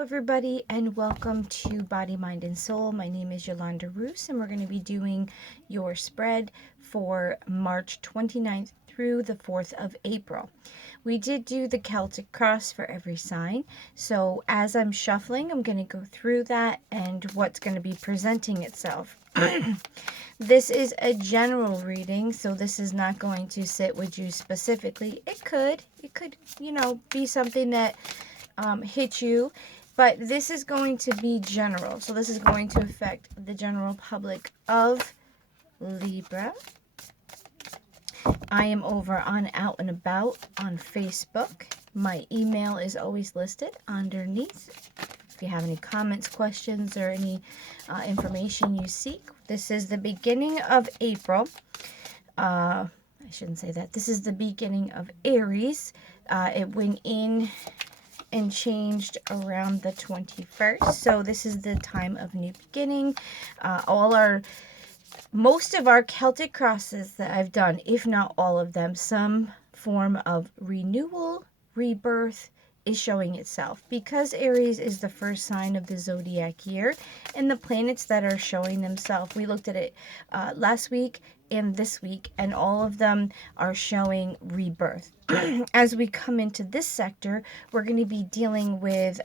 Hello everybody and welcome to Body, Mind, and Soul. My name is Yolanda Roos and we're going to be doing your spread for March 29th through the 4th of April. We did do the Celtic cross for every sign. So as I'm shuffling, I'm going to go through that and what's going to be presenting itself. This is a general reading, so this is not going to sit with you specifically. It could, be something that hit you, but this is going to be general. So this is going to affect the general public of Libra. I am over on Out and About on Facebook. My email is always listed underneath. If you have any comments, questions, or any information you seek, this is the beginning of April. I shouldn't say that. This is the beginning of Aries. It went in and changed around the 21st. So this is the time of new beginning. Most of our Celtic crosses that I've done, if not all of them, some form of renewal, rebirth is showing itself. Because Aries is the first sign of the zodiac year and the planets that are showing themselves, we looked at it last week and this week, and all of them are showing rebirth. As we come into this sector, we're going to be dealing with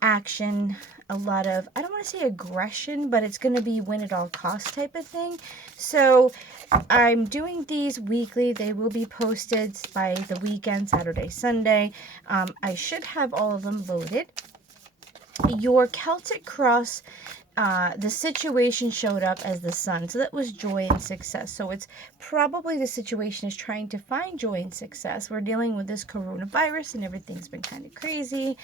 action, a lot of, I don't want to say aggression, but it's going to be win at all costs type of thing. So I'm doing these weekly. They will be posted by the weekend, Saturday, Sunday. I should have all of them loaded. Your Celtic cross, the situation showed up as the sun. So that was joy and success. So it's probably the situation is trying to find joy and success. We're dealing with this coronavirus and everything's been kind of crazy.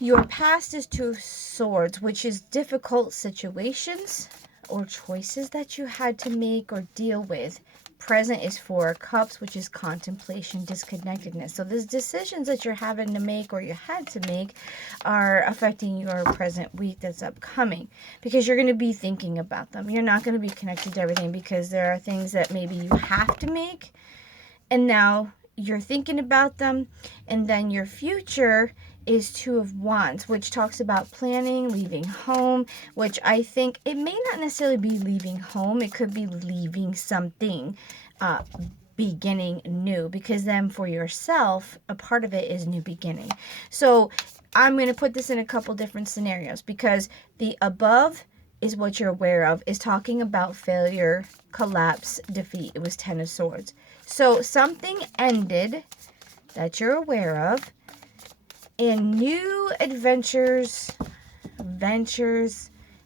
Your past is Two of Swords, which is difficult situations or choices that you had to make or deal with. Present is Four of Cups, which is contemplation, disconnectedness. So these decisions that you're having to make or you had to make are affecting your present week that's upcoming, because you're going to be thinking about them. You're not going to be connected to everything because there are things that maybe you have to make and now you're thinking about them. And then your future is Two of Wands, which talks about planning, leaving home, which I think it may not necessarily be leaving home. It could be leaving something, beginning new, because then for yourself, a part of it is new beginning. So I'm going to put this in a couple different scenarios, because the above is what you're aware of, is talking about failure, collapse, defeat. It was Ten of Swords. So something ended that you're aware of, and new adventures,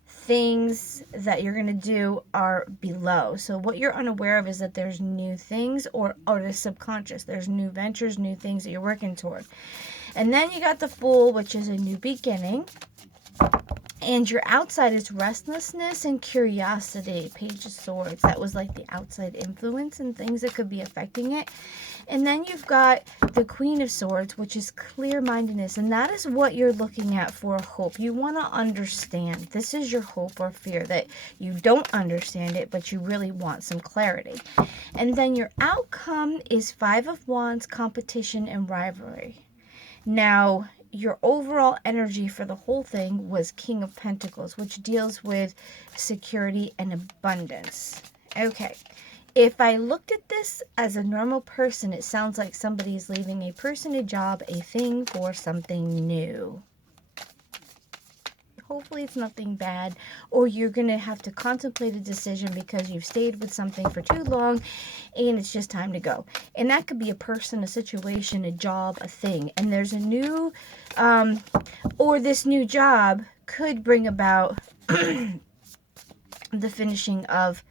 things that you're going to do are below. So what you're unaware of is that there's new things, or the subconscious. There's new ventures, new things that you're working toward. And then you got the Fool, which is a new beginning. And your outside is restlessness and curiosity. Page of Swords. That was like the outside influence and things that could be affecting it. And then you've got the Queen of Swords, which is clear-mindedness. And that is what you're looking at for hope. You want to understand. This is your hope or fear, that you don't understand it, but you really want some clarity. And then your outcome is Five of Wands, competition, and rivalry. Now, your overall energy for the whole thing was King of Pentacles, which deals with security and abundance. Okay. If I looked at this as a normal person, it sounds like somebody's leaving a person, a job, a thing for something new. Hopefully it's nothing bad, or you're going to have to contemplate a decision because you've stayed with something for too long and it's just time to go. And that could be a person, a situation, a job, a thing. And there's a new, or this new job could bring about the finishing of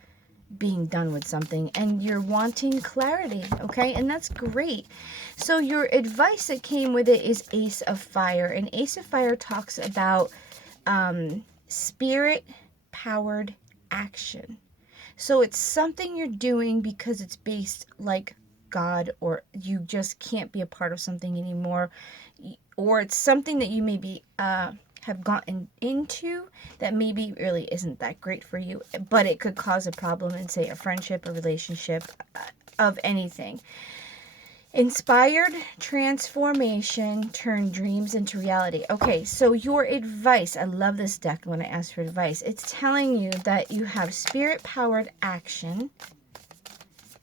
being done with something, and you're wanting clarity, okay? And that's great. So your advice that came with it is Ace of Fire, and Ace of Fire talks about spirit-powered action. So it's something you're doing because it's based like God, or you just can't be a part of something anymore, or it's something that you maybe have gotten into that maybe really isn't that great for you, but it could cause a problem in, say, a friendship, a relationship, of anything. Inspired transformation, turn dreams into reality. Okay, so your advice, I love this deck when I ask for advice. It's telling you that you have spirit-powered action,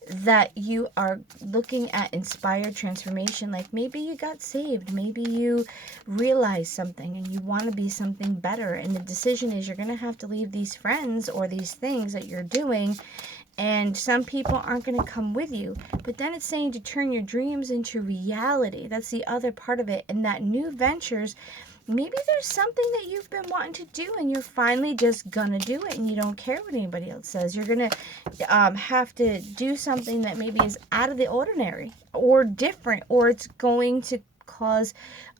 that you are looking at inspired transformation. Like maybe you got saved, maybe you realized something and you want to be something better, and the decision is you're going to have to leave these friends or these things that you're doing, and some people aren't going to come with you. But then it's saying to turn your dreams into reality. That's the other part of it. And that new ventures, maybe there's something that you've been wanting to do and you're finally just gonna do it, and you don't care what anybody else says. You're gonna have to do something that maybe is out of the ordinary or different, or it's going to cause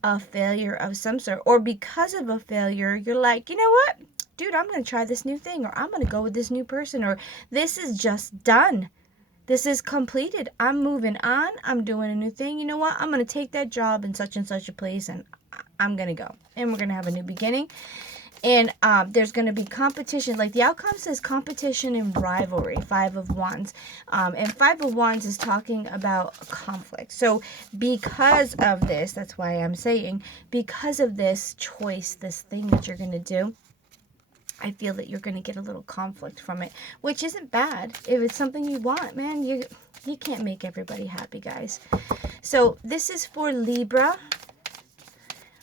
a failure of some sort, or because of a failure you're like, you know what, dude, I'm gonna try this new thing, or I'm gonna go with this new person, or this is just done. This is completed. I'm moving on. I'm doing a new thing. You know what? I'm going to take that job in such and such a place, and I'm going to go. And we're going to have a new beginning. And there's going to be competition. Like the outcome says competition and rivalry, Five of Wands. And Five of Wands is talking about conflict. So because of this, that's why I'm saying, because of this choice, this thing that you're going to do, I feel that you're going to get a little conflict from it, which isn't bad. If it's something you want, man, you can't make everybody happy, guys. So this is for Libra,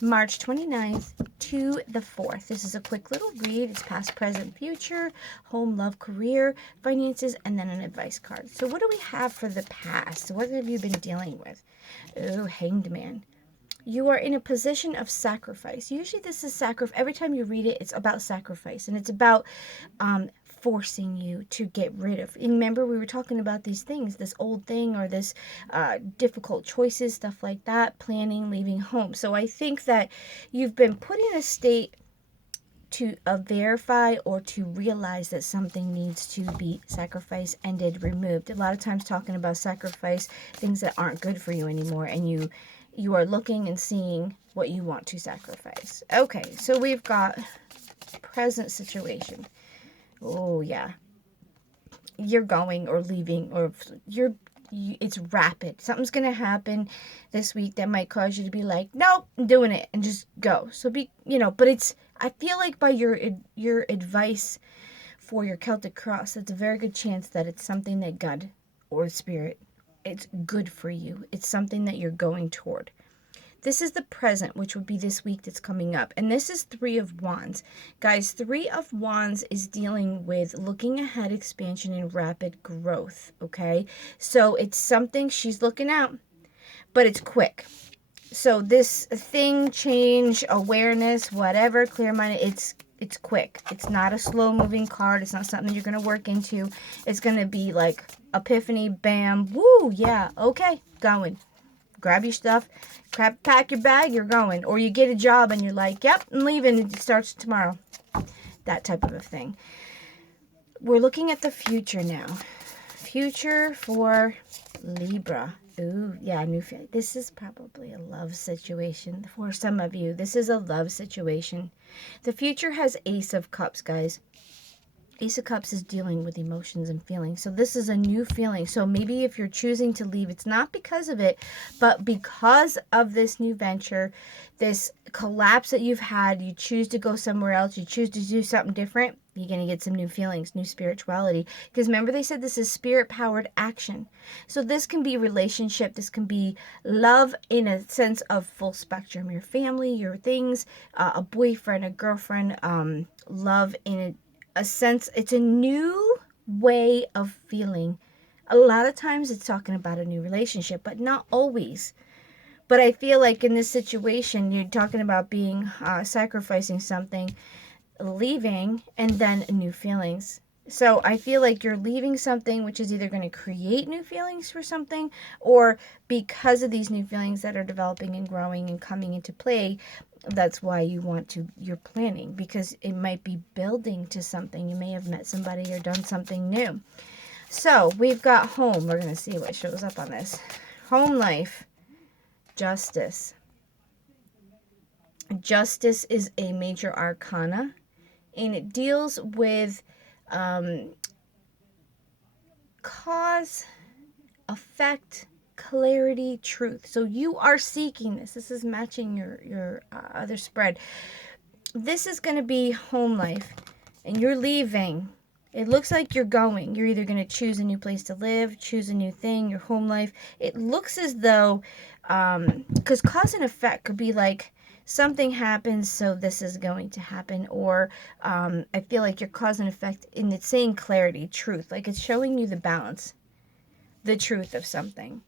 March 29th to the 4th. This is a quick little read. It's past, present, future, home, love, career, finances, and then an advice card. So what do we have for the past? What have you been dealing with? Oh, Hanged Man. You are in a position of sacrifice. Usually this is sacrifice. Every time you read it, it's about sacrifice. And it's about forcing you to get rid of. And remember, we were talking about these things, this old thing or this difficult choices, stuff like that, planning, leaving home. So I think that you've been put in a state to verify or to realize that something needs to be sacrificed, ended, removed. A lot of times talking about sacrifice, things that aren't good for you anymore, and you are looking and seeing what you want to sacrifice. Okay, so we've got present situation. Oh, yeah. You're going or leaving, or it's rapid. Something's going to happen this week that might cause you to be like, nope, I'm doing it, and just go. So but I feel like by your advice for your Celtic cross, it's a very good chance that it's something that God or Spirit, it's good for you. It's something that you're going toward. This is the present, which would be this week that's coming up. And this is Three of Wands. Guys, Three of Wands is dealing with looking ahead, expansion, and rapid growth, okay? So it's something she's looking out, but it's quick. So this thing, change, awareness, whatever, clear-minded, it's quick. It's not a slow-moving card. It's not something you're going to work into. It's going to be like epiphany, bam, woo, yeah, okay, going. Grab your stuff, pack your bag, you're going. Or you get a job and you're like, yep, I'm leaving, it starts tomorrow. That type of a thing. We're looking at the future now. Future for Libra. Ooh, yeah, new feeling. This is probably a love situation for some of you. This is a love situation. The future has Ace of Cups, guys. Ace of Cups is dealing with emotions and feelings. So this is a new feeling. So maybe if you're choosing to leave, it's not because of it, but because of this new venture, this collapse that you've had, you choose to go somewhere else, you choose to do something different, you're going to get some new feelings, new spirituality. Because remember, they said this is spirit-powered action. So this can be relationship, this can be love in a sense of full spectrum. Your family, your things, a boyfriend, a girlfriend, love in a sense. It's a new way of feeling. A lot of times it's talking about a new relationship, but not always. But I feel like in this situation, you're talking about being sacrificing something, leaving, and then new feelings. So I feel like you're leaving something which is either going to create new feelings for something, or because of these new feelings that are developing and growing and coming into play, that's why you're planning, because it might be building to something. You may have met somebody or done something new. So we've got home. We're going to see what shows up on this. Home life, justice. Justice is a major arcana, and it deals with cause, effect, clarity, truth. So you are seeking this. This is matching your other spread. This is going to be home life, and you're leaving. It looks like you're going. You're either going to choose a new place to live, choose a new thing, your home life. It looks as though, because cause and effect could be like something happens, so this is going to happen. Or I feel like your cause and effect, and it's saying clarity, truth. Like it's showing you the balance, the truth of something.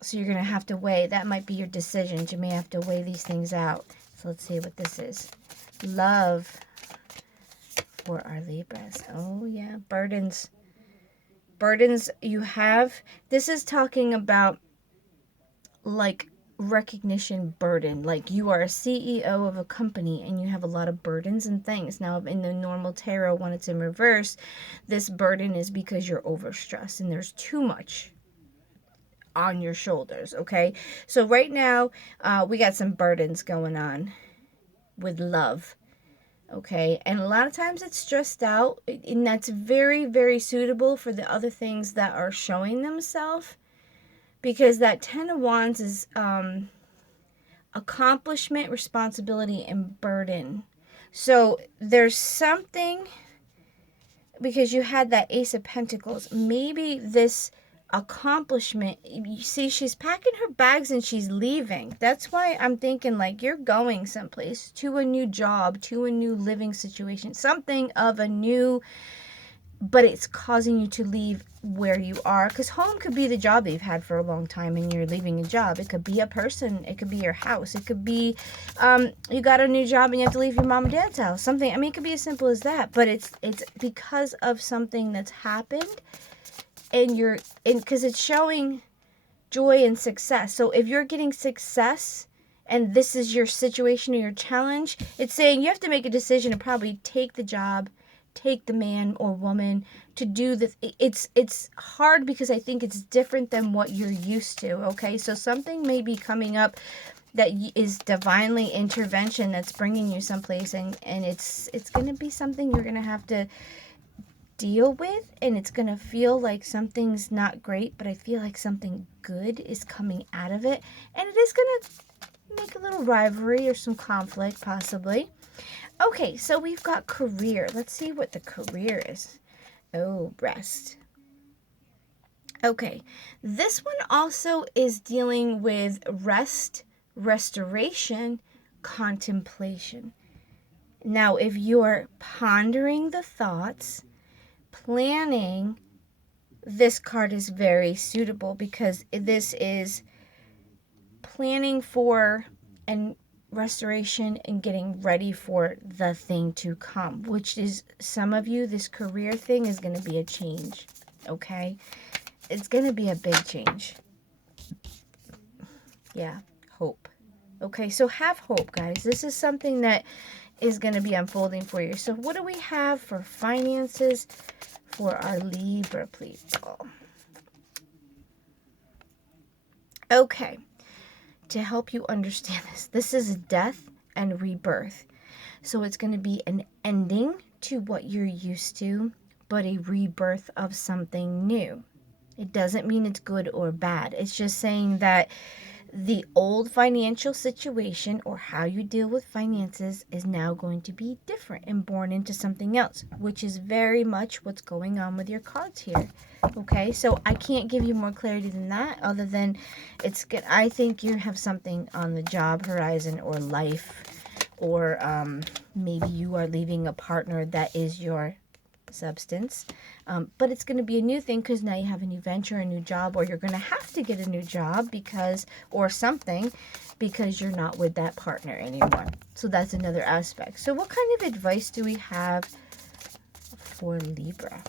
So you're going to have to weigh. That might be your decisions. You may have to weigh these things out. So let's see what this is. Love for our Libras. Oh, yeah. Burdens. Burdens you have. This is talking about like recognition burden. Like you are a CEO of a company and you have a lot of burdens and things. Now, in the normal tarot, when it's in reverse, this burden is because you're overstressed and there's too much on your shoulders. Okay. So right now, we got some burdens going on with love. Okay, and a lot of times it's stressed out, and that's very, very suitable for the other things that are showing themselves, because that Ten of Wands is accomplishment, responsibility, and burden. So there's something, because you had that Ace of Pentacles, maybe this accomplishment, you see she's packing her bags and she's leaving. That's why I'm thinking like you're going someplace, to a new job, to a new living situation, something of a new, but it's causing you to leave where you are, because home could be the job that you've had for a long time and you're leaving a job. It could be a person, it could be your house, it could be you got a new job and you have to leave your mom and dad's house, something. I mean, it could be as simple as that, but it's because of something that's happened, and because it's showing joy and success. So if you're getting success and this is your situation or your challenge, it's saying you have to make a decision to probably take the job, take the man or woman to do the it's hard because I think it's different than what you're used to. Okay, so something may be coming up that is divinely intervention that's bringing you someplace, and it's going to be something you're going to have to deal with, and it's going to feel like something's not great, but I feel like something good is coming out of it, and it is going to make a little rivalry or some conflict possibly. Okay, so we've got career. Let's see what the career is. Oh, rest. Okay, this one also is dealing with rest, restoration, contemplation. Now, if you're pondering the thoughts, planning, this card is very suitable, because this is planning for and restoration and getting ready for the thing to come, which is, some of you, this career thing is going to be a change. Okay, it's going to be a big change. Yeah, hope. Okay, so have hope, guys. This is something that is going to be unfolding for you. So what do we have for finances for our Libra people? Okay, to help you understand this is death and rebirth. So it's going to be an ending to what you're used to, but a rebirth of something new. It doesn't mean it's good or bad. It's just saying that the old financial situation or how you deal with finances is now going to be different and born into something else, which is very much what's going on with your cards here. Okay, so I can't give you more clarity than that, other than it's good. I think you have something on the job horizon or life, or maybe you are leaving a partner that is your substance, but it's going to be a new thing because now you have a new venture, a new job, or you're going to have to get a new job because, or something, because you're not with that partner anymore. So that's another aspect. So what kind of advice do we have for Libra?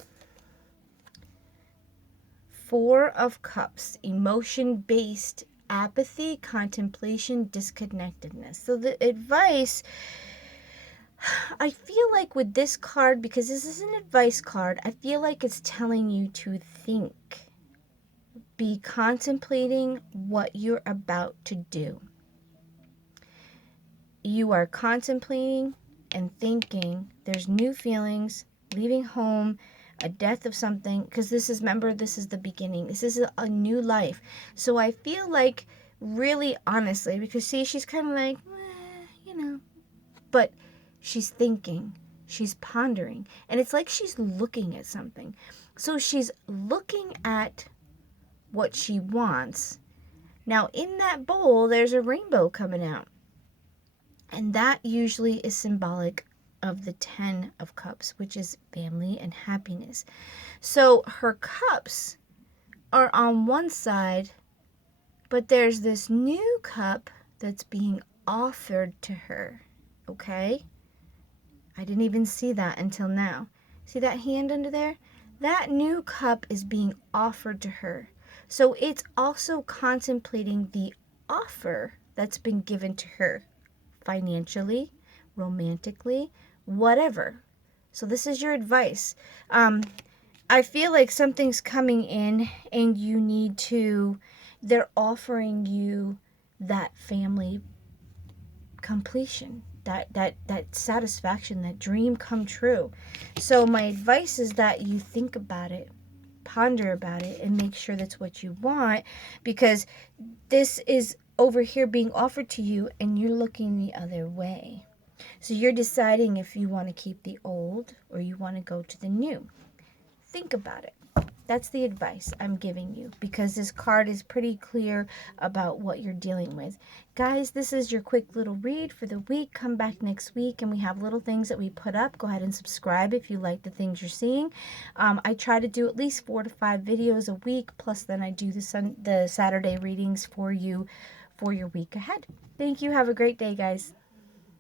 Four of Cups, emotion-based apathy, contemplation, disconnectedness. So the advice, I feel like with this card, because this is an advice card, I feel like it's telling you to think. Be contemplating what you're about to do. You are contemplating and thinking. There's new feelings, leaving home, a death of something, because this is, remember, this is the beginning. This is a new life. So I feel like, really honestly, because see, she's kind of like, you know, but she's thinking, she's pondering, and it's like she's looking at something. So she's looking at what she wants. Now, in that bowl, there's a rainbow coming out. And that usually is symbolic of the 10 of cups, which is family and happiness. So her cups are on one side, but there's this new cup that's being offered to her. Okay? I didn't even see that until now. See that hand under there? That new cup is being offered to her. So it's also contemplating the offer that's been given to her, financially, romantically, whatever. So this is your advice. I feel like something's coming in and you need to, they're offering you that family completion, that satisfaction, that dream come true. So my advice is that you think about it, ponder about it, and make sure that's what you want, because this is over here being offered to you and you're looking the other way. So you're deciding if you want to keep the old or you want to go to the new. Think about it. That's the advice I'm giving you, because this card is pretty clear about what you're dealing with. Guys, this is your quick little read for the week. Come back next week and we have little things that we put up. Go ahead and subscribe if you like the things you're seeing. I try to do at least 4 to 5 videos a week, plus then I do the Saturday readings for you for your week ahead. Thank you. Have a great day, guys.